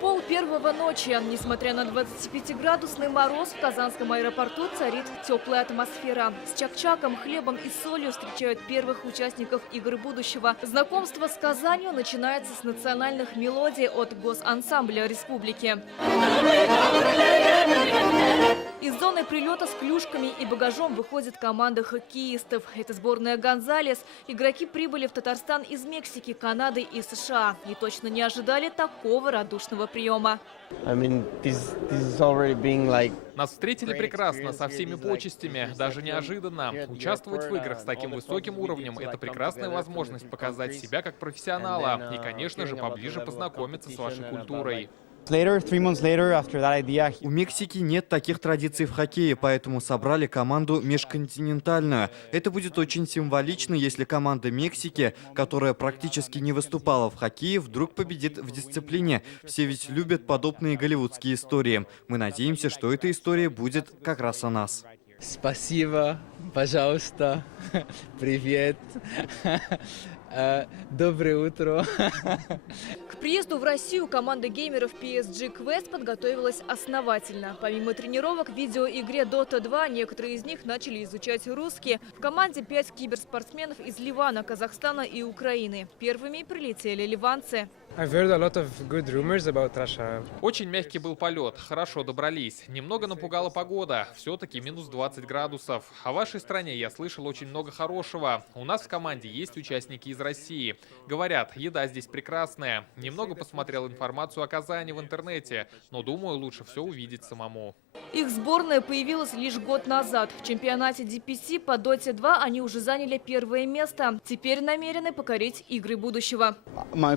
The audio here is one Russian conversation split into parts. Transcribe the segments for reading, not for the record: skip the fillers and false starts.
Пол первого ночи. Несмотря на 25-градусный мороз, в Казанском аэропорту царит теплая атмосфера. С чак-чаком, хлебом и солью встречают первых участников игр будущего. Знакомство с Казанью начинается с национальных мелодий от Госансамбля Республики. Из зоны прилета с клюшками и багажом выходит команда хоккеистов. Это сборная «Гонзалес». Игроки прибыли в Татарстан из Мексики, Канады и США. И точно не ожидали такого радушного приема. Нас встретили прекрасно, со всеми почестями, даже неожиданно. Участвовать в играх с таким высоким уровнем – это прекрасная возможность показать себя как профессионала и, конечно же, поближе познакомиться с вашей культурой. У Мексики нет таких традиций в хоккее, поэтому собрали команду межконтинентальную. Это будет очень символично, если команда Мексики, которая практически не выступала в хоккее, вдруг победит в дисциплине. Все ведь любят подобные голливудские истории. Мы надеемся, что эта история будет как раз о нас. Спасибо, пожалуйста, привет, доброе утро. К приезду в Россию команда геймеров PSG Quest подготовилась основательно. Помимо тренировок в видеоигре Dota 2, некоторые из них начали изучать русский. В команде 5 киберспортсменов из Ливана, Казахстана и Украины. Первыми прилетели ливанцы. Очень мягкий был полет, хорошо добрались. Немного напугала погода, все-таки минус 20 градусов. О вашей стране я слышал очень много хорошего. У нас в команде есть участники из России. Говорят, еда здесь прекрасная. Немного посмотрел информацию о Казани в интернете, но думаю, лучше все увидеть самому. Их сборная появилась лишь год назад. В чемпионате DPC по Dota 2 они уже заняли первое место. Теперь намерены покорить игры будущего. Мы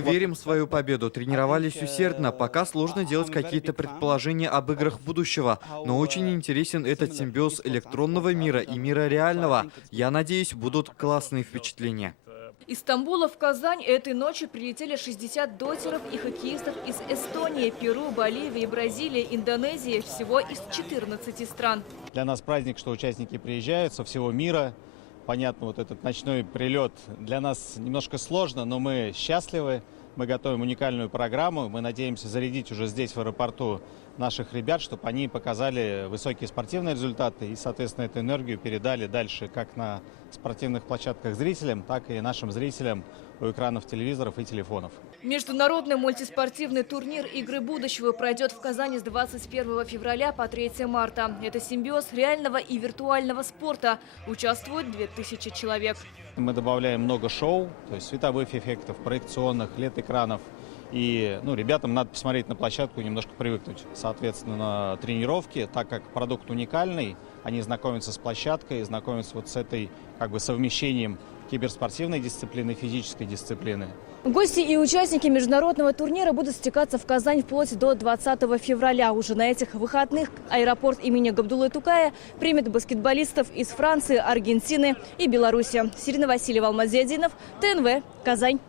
верим в свою победу, тренировались усердно. Пока сложно делать какие-то предположения об играх будущего. Но очень интересен этот симбиоз электронного мира и мира реального. Я надеюсь, будут классные впечатления. Из Стамбула в Казань этой ночью прилетели 60 дотеров и хоккеистов из Эстонии, Перу, Боливии, Бразилии, Индонезии, всего из 14 стран. Для нас праздник, что участники приезжают со всего мира. Понятно, вот этот ночной прилет для нас немножко сложно, но мы счастливы. Мы готовим уникальную программу. Мы надеемся зарядить уже здесь, в аэропорту, наших ребят, чтобы они показали высокие спортивные результаты и, соответственно, эту энергию передали дальше как на спортивных площадках зрителям, так и нашим зрителям у экранов телевизоров и телефонов. Международный мультиспортивный турнир «Игры будущего» пройдет в Казани с 21 февраля по 3 марта. Это симбиоз реального и виртуального спорта. Участвует 2000 человек. Мы добавляем много шоу, то есть световых эффектов, проекционных, LED-экранов. И ребятам надо посмотреть на площадку и немножко привыкнуть. Соответственно, на тренировки, так как продукт уникальный, они знакомятся с площадкой, знакомятся вот с этой совмещением киберспортивной дисциплины, физической дисциплины. Гости и участники международного турнира будут стекаться в Казань вплоть до 20 февраля. Уже на этих выходных аэропорт имени Габдуллы Тукая примет баскетболистов из Франции, Аргентины и Беларуси. Сирина Васильева, Алмаз Зиадинов, ТНВ, Казань.